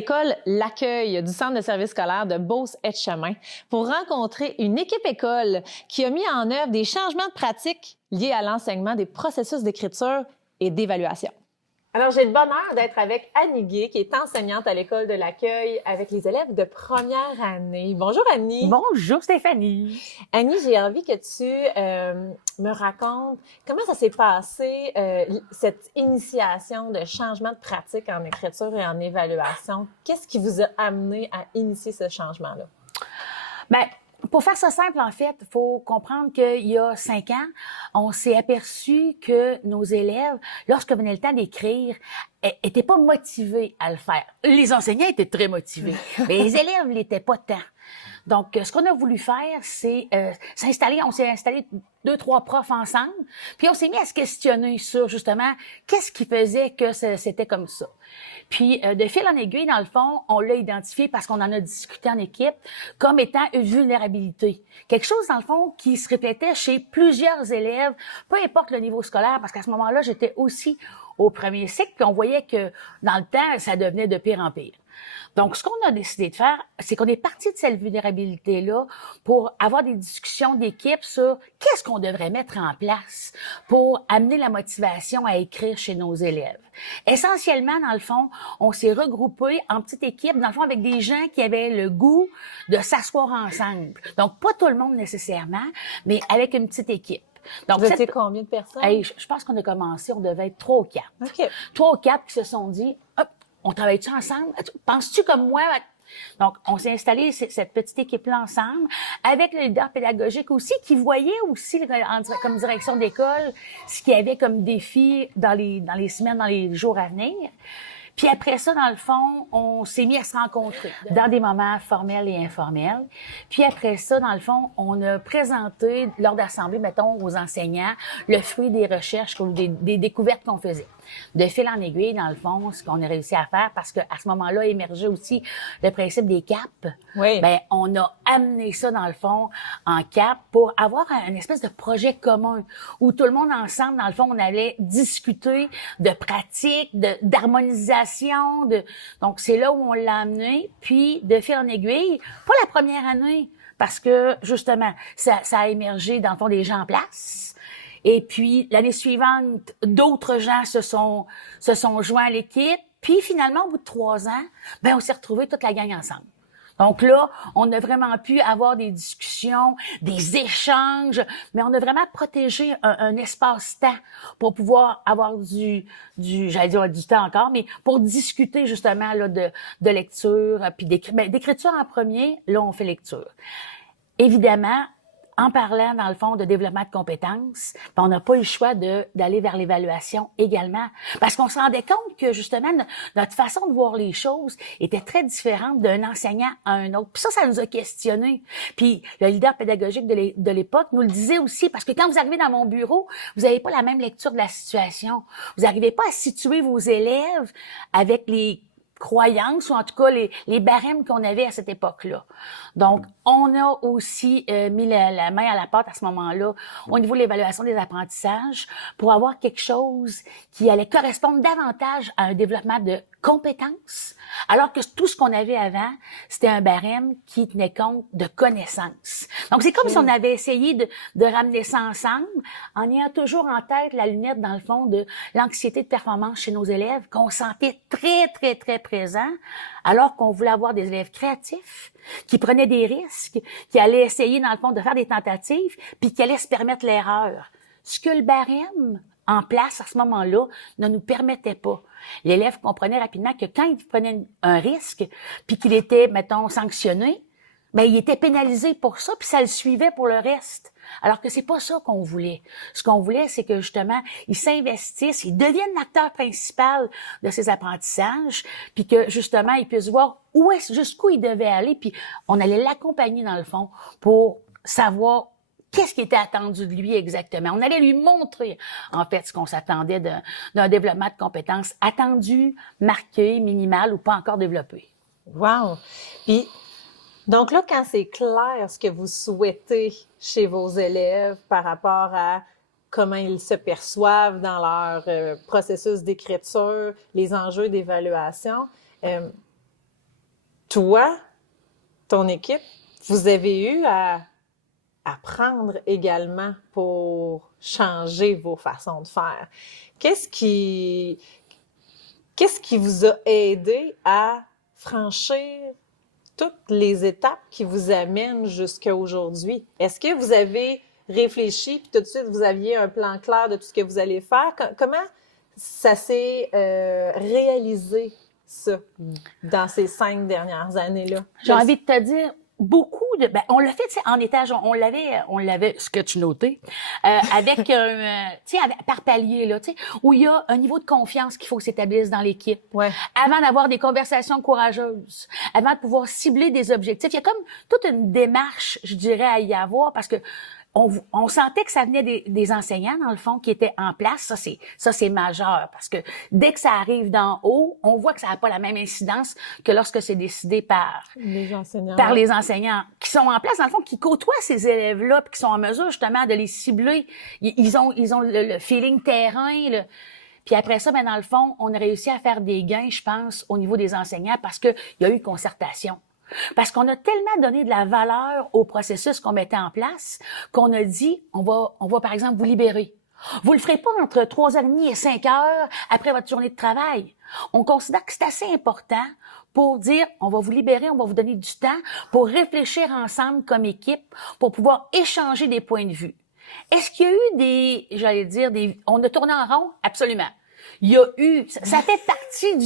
l'école L'Accueil du Centre de services scolaires de Beauce-Etchemin pour rencontrer une équipe école qui a mis en œuvre des changements de pratique liés à l'enseignement des processus d'écriture et d'évaluation. Alors, j'ai le bonheur d'être avec Annie Gué, qui est enseignante à l'école de l'Accueil avec les élèves de première année. Bonjour, Annie. Bonjour, Stéphanie. Annie, j'ai envie que tu me racontes comment ça s'est passé, cette initiation de changement de pratique en écriture et en évaluation. Qu'est-ce qui vous a amené à initier ce changement-là? Bien, pour faire ça simple, en fait, il faut comprendre qu'il y a 5 ans, on s'est aperçu que nos élèves, lorsque venait le temps d'écrire, étaient pas motivés à le faire. Les enseignants étaient très motivés, mais les élèves l'étaient pas tant. Donc, ce qu'on a voulu faire, c'est on s'est installé 2-3 profs ensemble, puis on s'est mis à se questionner sur, justement, qu'est-ce qui faisait que c'était comme ça. Puis, de fil en aiguille, dans le fond, on l'a identifié parce qu'on en a discuté en équipe comme étant une vulnérabilité. Quelque chose, dans le fond, qui se répétait chez plusieurs élèves, peu importe le niveau scolaire, parce qu'à ce moment-là, j'étais aussi au premier cycle, puis on voyait que, dans le temps, ça devenait de pire en pire. Donc, ce qu'on a décidé de faire, c'est qu'on est parti de cette vulnérabilité-là pour avoir des discussions d'équipe sur qu'est-ce qu'on devrait mettre en place pour amener la motivation à écrire chez nos élèves. Essentiellement, dans le fond, on s'est regroupés en petites équipes, dans le fond, avec des gens qui avaient le goût de s'asseoir ensemble. Donc, pas tout le monde nécessairement, mais avec une petite équipe. Donc, vous étiez combien de personnes? Hey, je pense qu'on a commencé, on devait être 3 ou 4. OK. 3 ou 4 qui se sont dit, hop, on travaille-tu ensemble? Penses-tu comme moi? Donc, on s'est installé cette petite équipe-là ensemble, avec le leader pédagogique aussi, qui voyait aussi, comme direction d'école, ce qu'il y avait comme défi dans les semaines, dans les jours à venir. Puis après ça, dans le fond, on s'est mis à se rencontrer dans des moments formels et informels. Puis après ça, dans le fond, on a présenté lors d'assemblée, mettons, aux enseignants, le fruit des recherches ou des découvertes qu'on faisait. De fil en aiguille, dans le fond, ce qu'on a réussi à faire, parce qu'à ce moment-là, émergeait aussi le principe des CAP. Oui. Ben, on a amené ça, dans le fond, en CAP pour avoir un espèce de projet commun où tout le monde ensemble, dans le fond, on allait discuter de pratiques, d'harmonisation. Donc, c'est là où on l'a amené. Puis, de fil en aiguille, pas la première année, parce que, justement, ça a émergé, dans le fond, des gens en place. Et puis, l'année suivante, d'autres gens se sont joints à l'équipe. Puis, finalement, au bout de 3 ans, ben, on s'est retrouvés toute la gang ensemble. Donc là, on a vraiment pu avoir des discussions, des échanges, mais on a vraiment protégé un espace-temps pour pouvoir avoir j'allais dire du temps encore, mais pour discuter justement là de lecture, puis d'écriture en premier, là, on fait lecture. Évidemment, en parlant, dans le fond, de développement de compétences, on n'a pas eu le choix d'aller vers l'évaluation également. Parce qu'on se rendait compte que, justement, notre façon de voir les choses était très différente d'un enseignant à un autre. Puis ça nous a questionnés. Puis le leader pédagogique de l'époque nous le disait aussi, parce que quand vous arrivez dans mon bureau, vous n'avez pas la même lecture de la situation. Vous n'arrivez pas à situer vos élèves avec les croyances, ou en tout cas les barèmes qu'on avait à cette époque-là. Donc, on a aussi mis la main à la pâte à ce moment-là au niveau de l'évaluation des apprentissages pour avoir quelque chose qui allait correspondre davantage à un développement de compétences, alors que tout ce qu'on avait avant, c'était un barème qui tenait compte de connaissances. Donc, c'est comme si on avait essayé de ramener ça ensemble en ayant toujours en tête la lunette, dans le fond, de l'anxiété de performance chez nos élèves, qu'on sentait très, très, très présent, alors qu'on voulait avoir des élèves créatifs, qui prenaient des risques, qui allaient essayer, dans le fond, de faire des tentatives, puis qui allaient se permettre l'erreur. Ce que le barème en place à ce moment-là ne nous permettait pas. L'élève comprenait rapidement que quand il prenait un risque, puis qu'il était, mettons, sanctionné, ben il était pénalisé pour ça, puis ça le suivait pour le reste. Alors que c'est pas ça qu'on voulait. Ce qu'on voulait, c'est que justement, ils s'investissent, ils deviennent l'acteur principal de ces apprentissages, puis que justement, ils puissent voir jusqu'où ils devaient aller, puis on allait l'accompagner dans le fond pour savoir qu'est-ce qui était attendu de lui exactement. On allait lui montrer, en fait, ce qu'on s'attendait d'un développement de compétences attendu, marqué, minimal ou pas encore développé. Wow! Puis, donc là, quand c'est clair ce que vous souhaitez chez vos élèves par rapport à comment ils se perçoivent dans leur processus d'écriture, les enjeux d'évaluation, toi, ton équipe, vous avez eu à apprendre également pour changer vos façons de faire. Qu'est-ce qui vous a aidé à franchir toutes les étapes qui vous amènent jusqu'à aujourd'hui? Est-ce que vous avez réfléchi, puis tout de suite, vous aviez un plan clair de tout ce que vous allez faire? Comment ça s'est réalisé, ça, dans ces 5 dernières années-là? J'ai envie de te dire, beaucoup de, on l'a fait, tu sais, en étage, on l'avait, ce que tu notais, avec tu sais, par palier, là, tu sais, où il y a un niveau de confiance qu'il faut que s'établisse dans l'équipe. Ouais. Avant d'avoir des conversations courageuses, avant de pouvoir cibler des objectifs. Il y a comme toute une démarche, je dirais, à y avoir, parce que on sentait que ça venait des enseignants, dans le fond, qui étaient en place. Ça, c'est majeur, parce que dès que ça arrive d'en haut, on voit que ça n'a pas la même incidence que lorsque c'est décidé par les enseignants qui sont en place, dans le fond, qui côtoient ces élèves-là, puis qui sont en mesure, justement, de les cibler. Ils ont le feeling terrain, Puis après ça, dans le fond, on a réussi à faire des gains, je pense, au niveau des enseignants, parce qu'il y a eu concertation. Parce qu'on a tellement donné de la valeur au processus qu'on mettait en place qu'on a dit, on va par exemple vous libérer. Vous le ferez pas entre 3h30 et 5h après votre journée de travail. On considère que c'est assez important pour dire, on va vous libérer, on va vous donner du temps pour réfléchir ensemble comme équipe, pour pouvoir échanger des points de vue. Est-ce qu'il y a eu on a tourné en rond? Absolument. Il y a eu, ça fait partie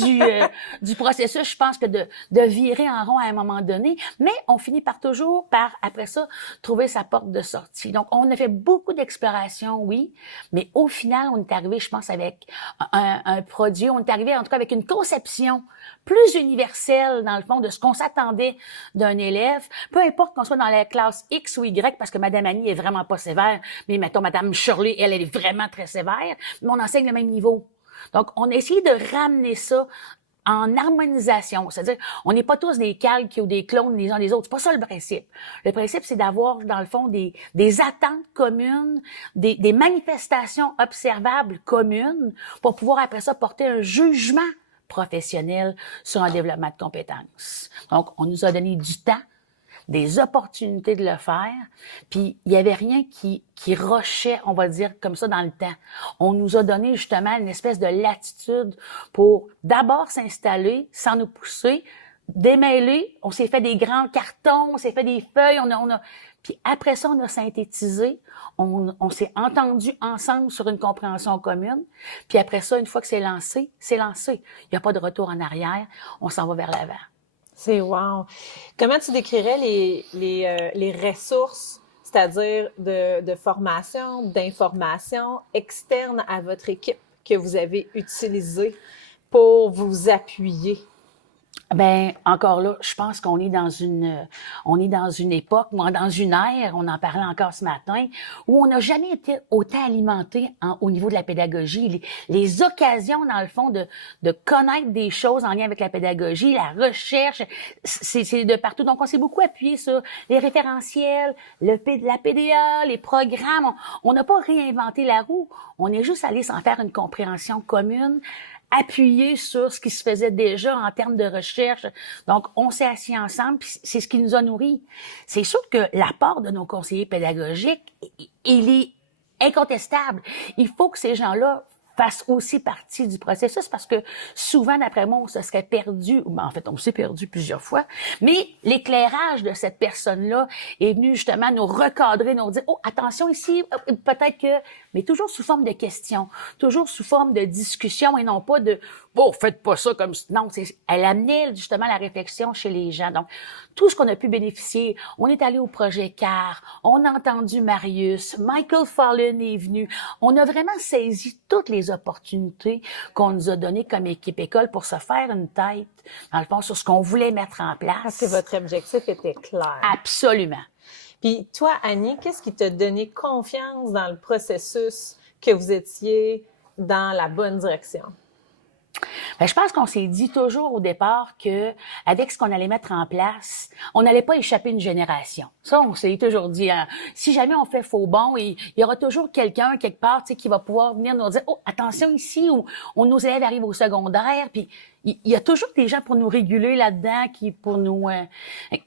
du processus, je pense, que de virer en rond à un moment donné, mais on finit toujours par, après ça, trouver sa porte de sortie. Donc, on a fait beaucoup d'exploration, oui, mais au final, on est arrivé, je pense, avec un produit, on est arrivé, en tout cas, avec une conception plus universelle, dans le fond, de ce qu'on s'attendait d'un élève, peu importe qu'on soit dans la classe X ou Y, parce que Madame Annie est vraiment pas sévère, mais mettons, Madame Shirley, elle est vraiment très sévère, mais on enseigne le même niveau. Donc, on a essayé de ramener ça en harmonisation. C'est-à-dire, on n'est pas tous des calques ou des clones les uns des autres. C'est pas ça le principe. Le principe, c'est d'avoir, dans le fond, des attentes communes, des manifestations observables communes pour pouvoir, après ça, porter un jugement professionnel sur un développement de compétences. Donc, on nous a donné du temps, des opportunités de le faire, puis il y avait rien qui rushait, on va dire, comme ça dans le temps. On nous a donné justement une espèce de latitude pour d'abord s'installer sans nous pousser, démêler, on s'est fait des grands cartons, on s'est fait des feuilles, puis après ça, on a synthétisé, on s'est entendu ensemble sur une compréhension commune, puis après ça, une fois que c'est lancé, c'est lancé. Il n'y a pas de retour en arrière, on s'en va vers l'avant. C'est wow. Comment tu décrirais les ressources, c'est-à-dire de formation, d'information externe à votre équipe que vous avez utilisées pour vous appuyer? Encore là, je pense qu'on est dans une époque, dans une ère, on en parlait encore ce matin, où on n'a jamais été autant alimenté au niveau de la pédagogie. Les occasions, dans le fond, de connaître des choses en lien avec la pédagogie, la recherche, c'est de partout. Donc, on s'est beaucoup appuyé sur les référentiels, la PDA, les programmes. On n'a pas réinventé la roue. On est juste allé s'en faire une compréhension commune, appuyé sur ce qui se faisait déjà en termes de recherche. Donc, on s'est assis ensemble, puis c'est ce qui nous a nourris. C'est sûr que l'apport de nos conseillers pédagogiques, il est incontestable. Il faut que ces gens-là fassent aussi partie du processus, parce que souvent, d'après moi, on se serait perdu, en fait, on s'est perdu plusieurs fois, mais l'éclairage de cette personne-là est venu justement nous recadrer, nous dire, oh, attention ici, peut-être que, mais toujours sous forme de questions, toujours sous forme de discussion et non pas de, oh, faites pas ça comme, non, elle amenait justement la réflexion chez les gens. Donc, tout ce qu'on a pu bénéficier, on est allé au projet CAR, on a entendu Marius, Michael Fallon est venu, on a vraiment saisi toutes les opportunités qu'on nous a données comme équipe école pour se faire une tête, dans le fond, sur ce qu'on voulait mettre en place. Parce que votre objectif était clair. Absolument. Puis toi, Annie, qu'est-ce qui t'a donné confiance dans le processus que vous étiez dans la bonne direction? Je pense qu'on s'est dit toujours au départ que avec ce qu'on allait mettre en place, on n'allait pas échapper une génération. Ça, on s'est toujours dit. Hein, si jamais on fait faux bond, il y aura toujours quelqu'un quelque part, qui va pouvoir venir nous dire, oh, attention ici, ou nos élèves arrivent au secondaire, puis il y a toujours des gens pour nous réguler là-dedans, qui pour nous...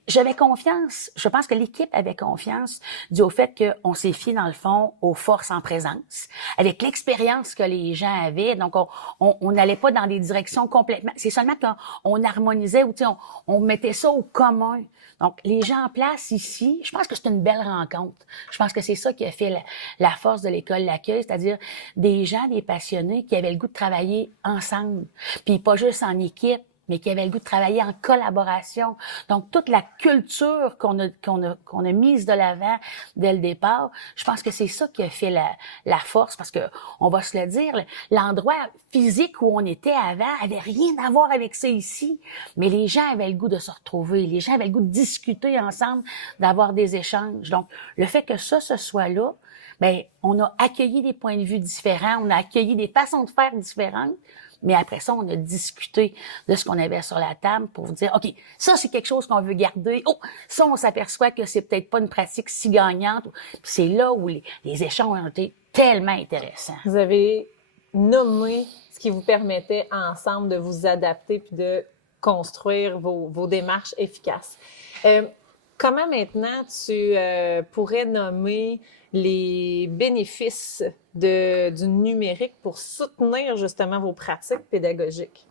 J'avais confiance, je pense que l'équipe avait confiance dû au fait qu'on s'est fié, dans le fond, aux forces en présence, avec l'expérience que les gens avaient. Donc, on n'allait pas dans des directions complètement... C'est seulement qu'on harmonisait ou, tu sais, on mettait ça au commun. Donc, les gens en place ici, je pense que c'est une belle rencontre. Je pense que c'est ça qui a fait la force de l'école L'Accueil, c'est-à-dire des gens, des passionnés qui avaient le goût de travailler ensemble. Puis pas juste en équipe, mais qui avaient le goût de travailler en collaboration. Donc, toute la culture qu'on a mise de l'avant dès le départ, je pense que c'est ça qui a fait la force, parce que on va se le dire, l'endroit physique où on était avant avait rien à voir avec ça ici, mais les gens avaient le goût de se retrouver, les gens avaient le goût de discuter ensemble, d'avoir des échanges. Donc, le fait que ça se soit là, ben, on a accueilli des points de vue différents, on a accueilli des façons de faire différentes. Mais après ça, on a discuté de ce qu'on avait sur la table pour dire, OK, ça, c'est quelque chose qu'on veut garder. Oh, ça, on s'aperçoit que c'est peut-être pas une pratique si gagnante. Puis c'est là où les échanges ont été tellement intéressants. Vous avez nommé ce qui vous permettait ensemble de vous adapter puis de construire vos démarches efficaces. Comment maintenant tu pourrais nommer les bénéfices du numérique pour soutenir justement vos pratiques pédagogiques?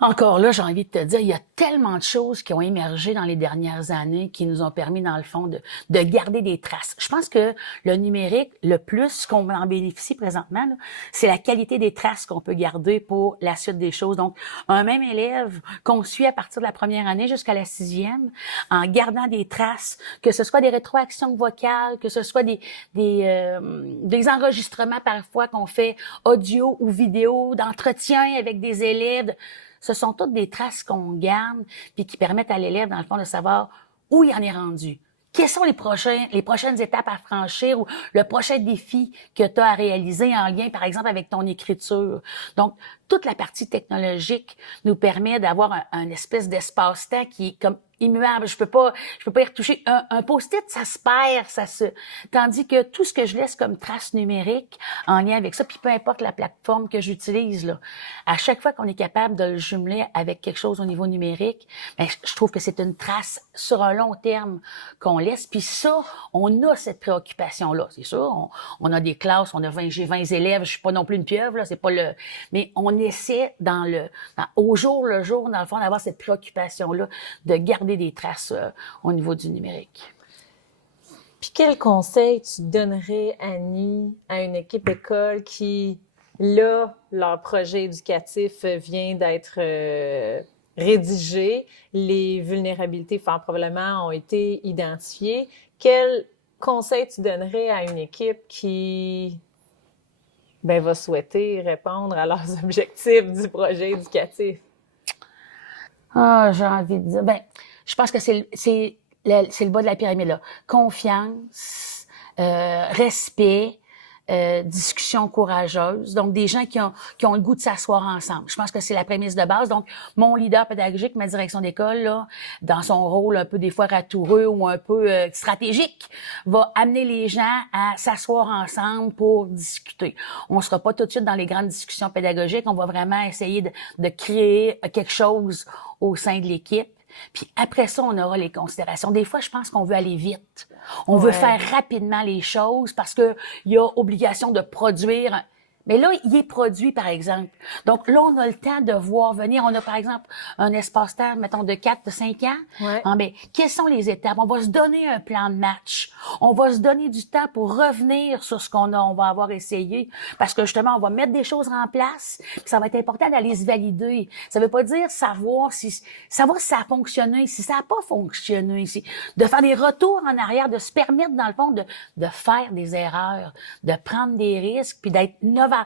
Encore là, j'ai envie de te dire, il y a tellement de choses qui ont émergé dans les dernières années qui nous ont permis, dans le fond, de garder des traces. Je pense que le numérique, le plus qu'on en bénéficie présentement, là, c'est la qualité des traces qu'on peut garder pour la suite des choses. Donc, un même élève qu'on suit à partir de la première année jusqu'à la 6e, en gardant des traces, que ce soit des rétroactions vocales, que ce soit des enregistrements parfois qu'on fait audio ou vidéo, d'entretien avec des élèves. Ce sont toutes des traces qu'on garde puis qui permettent à l'élève, dans le fond, de savoir où il en est rendu. Quelles sont les prochaines étapes à franchir ou le prochain défi que tu as à réaliser en lien, par exemple, avec ton écriture. Donc, toute la partie technologique nous permet d'avoir un espèce d'espace-temps qui est comme immuable. Je peux pas y retoucher. Un post-it, ça se perd, tandis que tout ce que je laisse comme trace numérique en lien avec ça, puis peu importe la plateforme que j'utilise, là, à chaque fois qu'on est capable de le jumeler avec quelque chose au niveau numérique, ben, je trouve que c'est une trace sur un long terme qu'on laisse. Puis ça, on a cette préoccupation-là. C'est sûr, on a des classes, j'ai 20 élèves, je suis pas non plus une pieuvre, là, c'est pas le, mais on essaie au jour le jour, dans le fond, d'avoir cette préoccupation-là, de garder des traces au niveau du numérique. Puis quel conseil tu donnerais, Annie, à une équipe école qui, là, leur projet éducatif vient d'être rédigé, les vulnérabilités fort probablement ont été identifiées. Quel conseil tu donnerais à une équipe qui va souhaiter répondre à leurs objectifs du projet éducatif? Ah, j'ai envie de dire, je pense que c'est le bas de la pyramide, là. Confiance, respect, discussion courageuse. Donc, des gens qui ont le goût de s'asseoir ensemble. Je pense que c'est la prémisse de base. Donc, mon leader pédagogique, ma direction d'école, là, dans son rôle un peu des fois ratoureux ou un peu stratégique, va amener les gens à s'asseoir ensemble pour discuter. On sera pas tout de suite dans les grandes discussions pédagogiques. On va vraiment essayer de créer quelque chose au sein de l'équipe. Puis après ça, on aura les considérations. Des fois, je pense qu'on veut aller vite. On veut faire rapidement les choses parce que il y a obligation de produire. Mais là, il est produit, par exemple. Donc là, on a le temps de voir venir. On a, par exemple, un espace-temps, mettons, de 4, de 5 ans. Ouais. Quelles sont les étapes? On va se donner un plan de match. On va se donner du temps pour revenir sur ce on va avoir essayé. Parce que, justement, on va mettre des choses en place. Puis ça va être important d'aller se valider. Ça veut pas dire savoir si ça a fonctionné, si ça n'a pas fonctionné, de faire des retours en arrière, de se permettre, dans le fond, de faire des erreurs, de prendre des risques, puis d'être novateur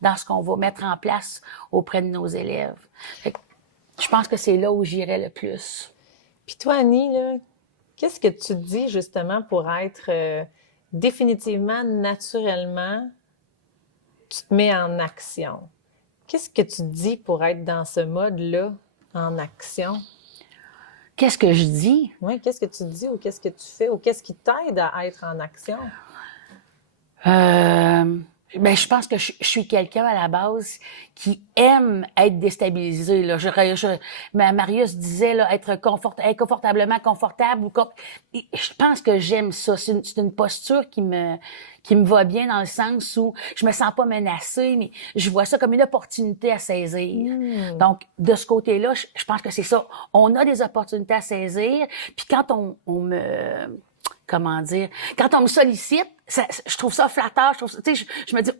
dans ce qu'on va mettre en place auprès de nos élèves. Fait que je pense que c'est là où j'irais le plus. Puis toi, Annie, là, qu'est-ce que tu te dis justement pour être définitivement, naturellement, tu te mets en action? Qu'est-ce que tu te dis pour être dans ce mode-là, en action? Qu'est-ce que je dis? Oui, qu'est-ce que tu dis ou qu'est-ce que tu fais ou qu'est-ce qui t'aide à être en action? Ben, je pense que je suis quelqu'un à la base qui aime être déstabilisé. Là. Marius disait là, être confortablement confortable. Je pense que j'aime ça. C'est une posture qui me va bien dans le sens où je me sens pas menacée, mais je vois ça comme une opportunité à saisir. Donc, de ce côté-là, je pense que c'est ça. On a des opportunités à saisir. Puis quand on me... Comment dire? Quand on me sollicite, je trouve ça flatteur. Je me dis,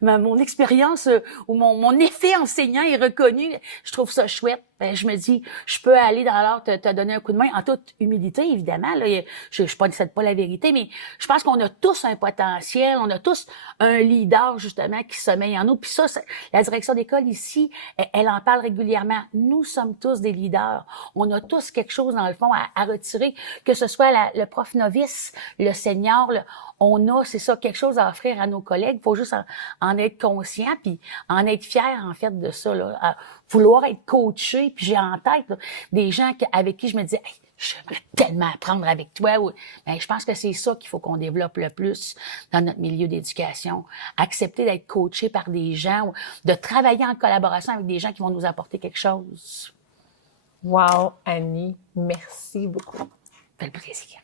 mon expérience ou mon effet enseignant est reconnu. Je trouve ça chouette. Ben, je me dis, je peux aller dans l'art te donner un coup de main en toute humilité, évidemment. Là, je possède pas la vérité, mais je pense qu'on a tous un potentiel, on a tous un leader, justement, qui sommeille en nous. Puis ça, la direction d'école ici, elle en parle régulièrement. Nous sommes tous des leaders. On a tous quelque chose, dans le fond, à retirer, que ce soit le prof novice, le senior, c'est ça, quelque chose à offrir à nos collègues. Il faut juste en être conscient, puis en être fier, en fait, de ça, là. À vouloir être coaché, puis j'ai en tête là, des gens avec qui je me dis, hey, j'aimerais tellement apprendre avec toi. Ben, je pense que c'est ça qu'il faut qu'on développe le plus dans notre milieu d'éducation. Accepter d'être coaché par des gens, ou de travailler en collaboration avec des gens qui vont nous apporter quelque chose. Wow, Annie, merci beaucoup. Ça fait le plaisir.